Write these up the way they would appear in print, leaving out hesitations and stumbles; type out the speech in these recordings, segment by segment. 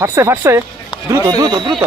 ফাটছে ফাটছে, দ্রুত দ্রুত দ্রুত।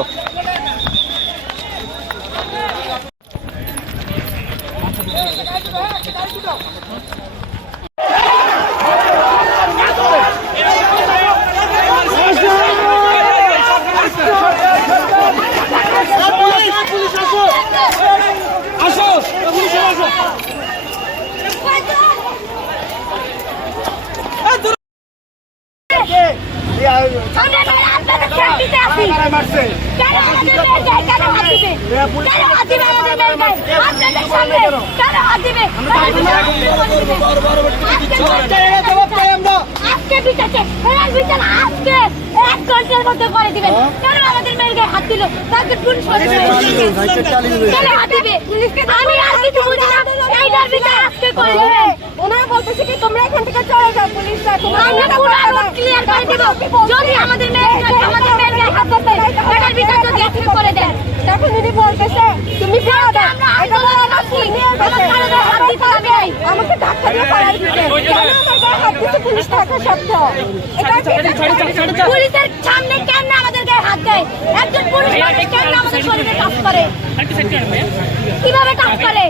ওনারা বলতেছে কি তোমরা এখান থেকে চলে যাও, পুলিশরা ক্লিয়ার করে দিব। যদি আমাদের মেয়ের হাত দেয় এটার বিচার যদি আপনি করে দেন, তখন যদি বলতেছে তুমি ফেরত দাও, এটা বলা নাকি আমাকে ধাক্কা দিয়ে পালাই দিতে, কেন আমার গায়ে হাত দিতে পুলিশ থাকা সত্ত্বেও? পুলিশের সামনে কেন আমাদের গায়ে হাত দেয়? একজন পুলিশ মানুষ কেন আমাদের শরীরে টাচ করে? কিভাবে টাচ করে?